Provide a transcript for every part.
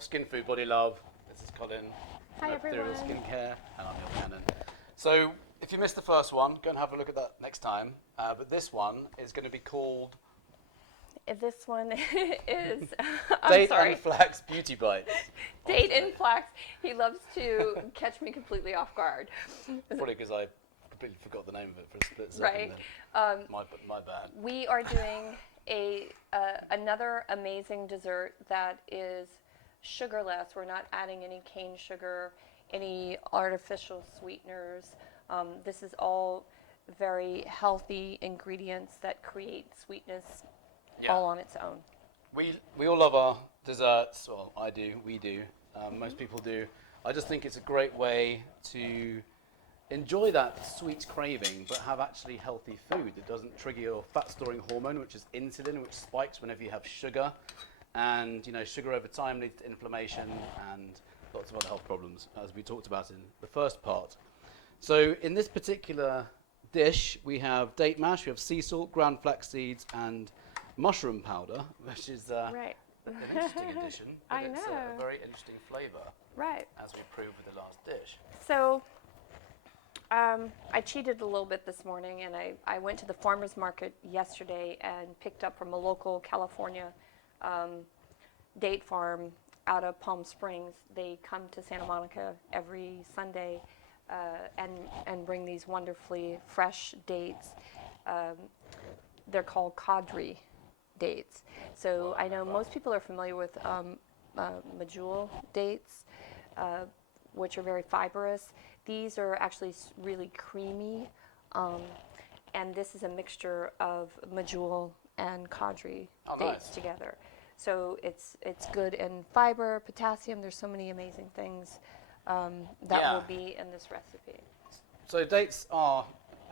Skin Food Body Love. This is Colin. Hi everyone. Skincare, and I'm Neil Cannon. So, if you missed the first one, go and have a look at that next time. But this one is going to be called This one is Date and Flax Beauty Bites. Date and Flax. He loves to catch me completely off guard. Probably because I completely forgot the name of it for a split second. Right. My bad. We are doing another amazing dessert that is sugarless. We're not adding any cane sugar, any artificial sweeteners. This is all very healthy ingredients that create sweetness all on its own. We all love our desserts. Well, I do. We do. Most people do. I just think it's a great way to enjoy that sweet craving, but have actually healthy food that doesn't trigger your fat-storing hormone, which is insulin, which spikes whenever you have sugar. And, you know, sugar over time leads to inflammation and lots of other health problems, as we talked about in the first part. So in this particular dish, we have date mash, we have sea salt, ground flax seeds, and mushroom powder, which is an interesting addition. But I know. It's a very interesting flavour, Right. as we proved with the last dish. So I cheated a little bit this morning, and I went to the farmer's market yesterday and picked up from a local California date farm out of Palm Springs. They come to Santa Monica every Sunday and bring these wonderfully fresh dates. They're called Cadre dates. So I know most people are familiar with medjool dates, which are very fibrous. These are actually really creamy, and this is a mixture of medjool and Cadre dates together. So it's good in fiber, potassium. There's so many amazing things that will be in this recipe. So dates are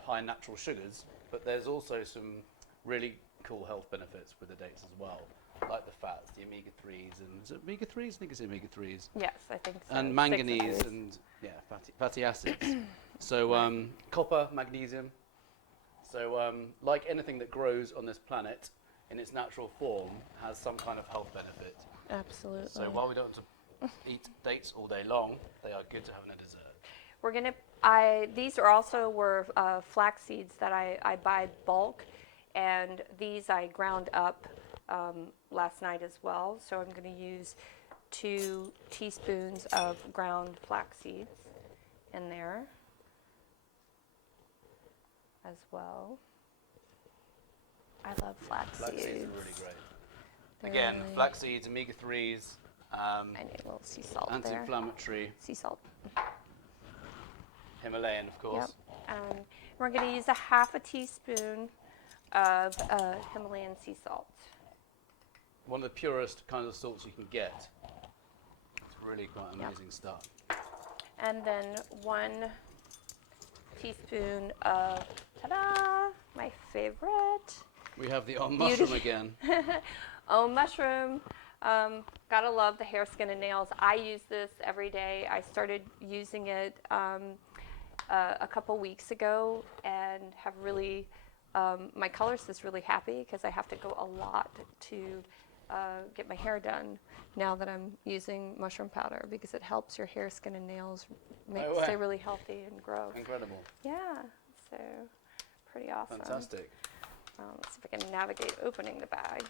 high in natural sugars, but there's also some really cool health benefits with the dates as well, like the fats, the omega-3s, and is it omega-3s? I think it's omega-3s. Yes, I think so. And manganese and fatty acids. So copper, magnesium. So like anything that grows on this planet in its natural form has some kind of health benefit. Absolutely. So while we don't want to eat dates all day long, they are good to have in a dessert. We're gonna. These were flax seeds that I buy bulk, and these I ground up last night as well. So I'm going to use 2 teaspoons of ground flax seeds in there as well. I love flax seeds. Flax seeds are really great. They're Again, really, flax seeds, omega-3s, I need a little sea salt there. anti-inflammatory, Sea salt. Himalayan, of course. Yep. We're going to use a half a teaspoon of Himalayan sea salt. One of the purest kinds of salts you can get. It's really quite amazing stuff. And then 1 teaspoon of, ta-da, my favorite. We have the mushroom again. Mushroom. Gotta love the hair, skin, and nails. I use this every day. I started using it a couple weeks ago and have really, my colorist is really happy because I have to go a lot to get my hair done now that I'm using mushroom powder, because it helps your hair, skin, and nails stay really healthy and grow. Incredible. Yeah, so pretty awesome. Fantastic. Let's see if I can navigate opening the bag.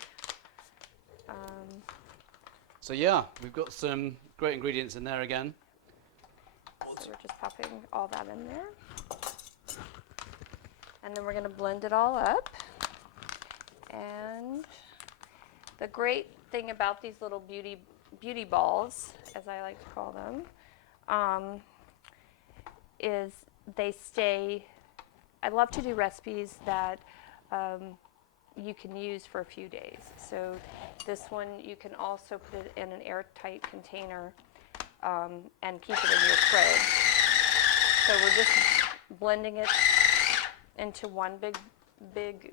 So yeah, we've got some great ingredients in there again. So we're just popping all that in there. And then we're going to blend it all up. And the great thing about these little beauty balls, as I like to call them, is they stay. I love to do recipes that you can use for a few days. So this one, you can also put it in an airtight container and keep it in your fridge. So we're just blending it into one big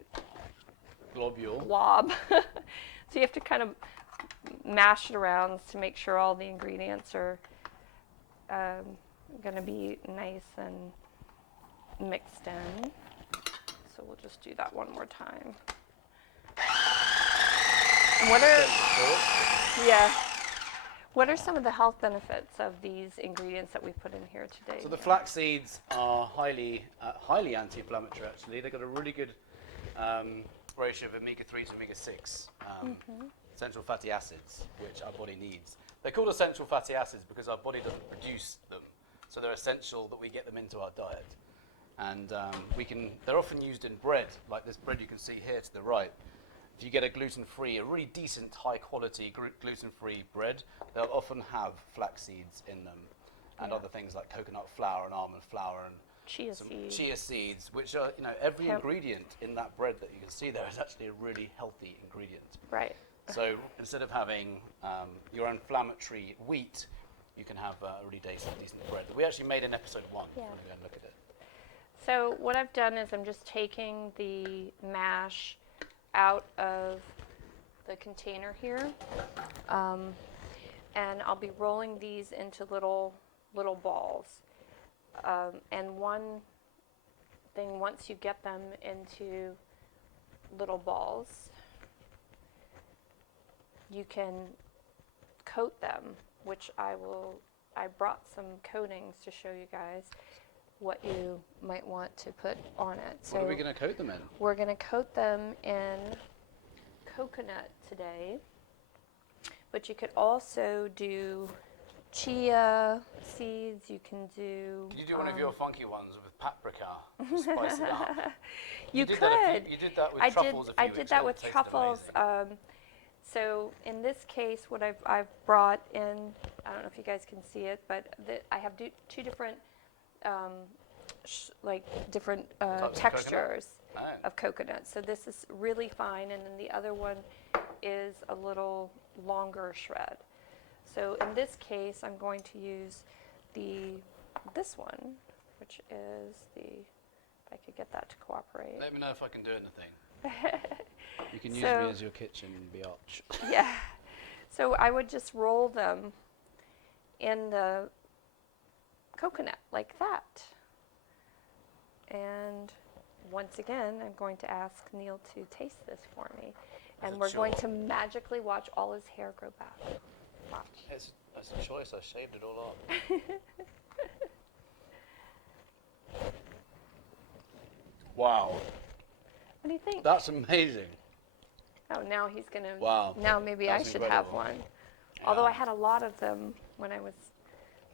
Globule. blob. So you have to kind of mash it around to make sure all the ingredients are going to be nice and mixed in. So we'll just do that one more time. And What are some of the health benefits of these ingredients that we put in here today? So the flax seeds are highly anti-inflammatory. Actually, they've got a really good ratio of omega-3 to omega-6 essential fatty acids, which our body needs. They're called essential fatty acids because our body doesn't produce them, so they're essential that we get them into our diet. And they're often used in bread, like this bread you can see here to the right. If you get a gluten-free, a really decent, high-quality gluten-free bread, they'll often have flax seeds in them, and other things like coconut flour and almond flour and chia seeds, which are, every ingredient in that bread that you can see there is actually a really healthy ingredient. Right. So instead of having your inflammatory wheat, you can have a really decent bread. We actually made an episode 1 if you want to go and look at it. So what I've done is I'm just taking the mash out of the container here, and I'll be rolling these into little balls. And one thing, once you get them into little balls, you can coat them, which I brought some coatings to show you guys what you might want to put on it. So what are we going to coat them in? We're going to coat them in coconut today, but you could also do chia seeds. You can do. Could you do one of your funky ones with paprika to spice it up? You could. You did that with truffles. I did that with truffles. So in this case, what I've brought in, I don't know if you guys can see it, but I have two different different textures of coconut. So this is really fine, and then the other one is a little longer shred. So in this case, I'm going to use this one, which is if I could get that to cooperate. Let me know if I can do anything. You can use me as your kitchen biatch. Yeah. So I would just roll them in the coconut like that. And once again, I'm going to ask Neil to taste this for me. And we're going to magically watch all his hair grow back. Watch. It's a choice. I shaved it all off. Wow. What do you think? That's amazing. Oh, now he's going to... Wow. Now maybe That's I should incredible. have one. Yeah. Although I had a lot of them when I was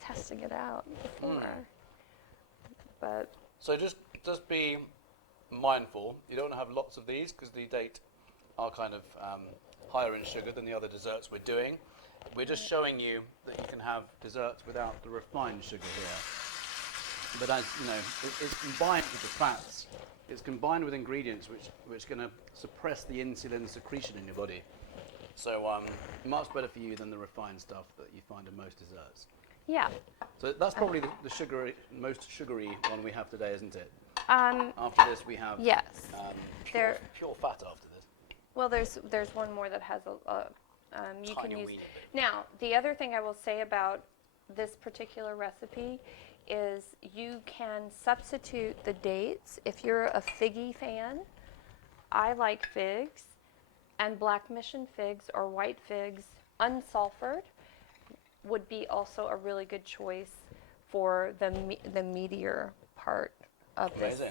testing it out before. But... So just be mindful. You don't want to have lots of these because the date are kind of higher in sugar than the other desserts we're doing. We're just showing you that you can have desserts without the refined sugar here. But as you know, it's combined with the fats. It's combined with ingredients which are going to suppress the insulin secretion in your body. So much better for you than the refined stuff that you find in most desserts. Yeah. So that's probably the most sugary one we have today, isn't it? After this, we have pure fat after this. Well, there's one more that has you Tiny can use. weeny bit. Now, the other thing I will say about this particular recipe is you can substitute the dates. If you're a figgy fan, I like figs, and black mission figs or white figs, unsulfured, would be also a really good choice for the meatier part of this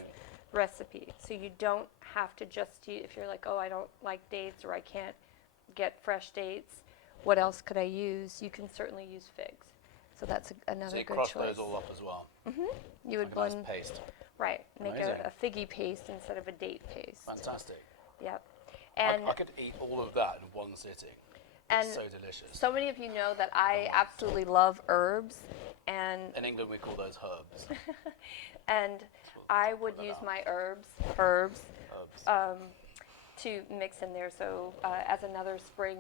recipe. So you don't have to just use, if you're like, oh, I don't like dates or I can't get fresh dates, what else could I use? You can certainly use figs. So that's another good choice. So you cross those all up as well. Mm-hmm. You would like blend. A nice paste. Right. Make a figgy paste instead of a date paste. Fantastic. Yep. And I could eat all of that in one sitting. And it's so delicious. So many of you know that I absolutely love herbs, and in England we call those herbs. And I would use my herbs to mix in there. So as another spring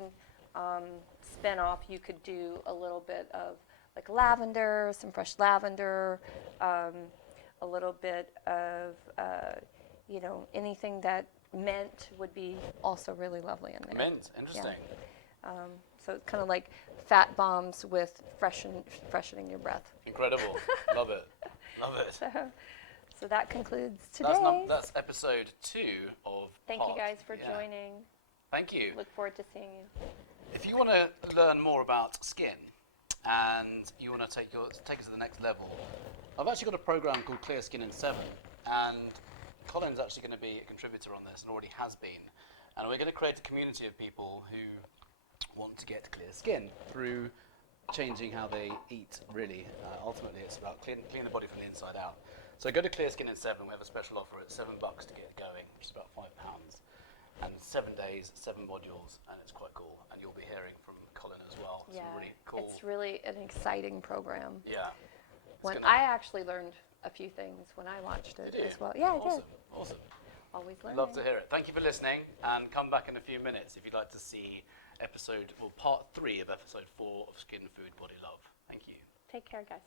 spin-off, you could do a little bit of like lavender, some fresh lavender, a little bit of anything that mint would be also really lovely in there. Mint, interesting. Yeah. So it's kind of like fat bombs with freshening your breath. Incredible. Love it. Love it. So that concludes today. That's episode 2 of Thank you guys for joining. Thank you. Look forward to seeing you. If you want to learn more about skin, and you want to take it to the next level, I've actually got a program called Clear Skin in 7, and Colin's actually going to be a contributor on this and already has been. And we're going to create a community of people who want to get clear skin through changing how they eat, really. Ultimately, it's about clean the body from the inside out. So go to Clear Skin in 7. We have a special offer at $7 to get going, which is about £5. And 7 days, 7 modules, and it's quite cool. And you'll be hearing from Colin as well. Yeah, Some really cool. it's really an exciting program. Yeah. When I actually learned a few things when I watched it as well. Yeah, I did. Awesome. Always learning. Love to hear it. Thank you for listening, and come back in a few minutes if you'd like to see part 3 of episode 4 of Skin, Food, Body, Love. Thank you. Take care, guys.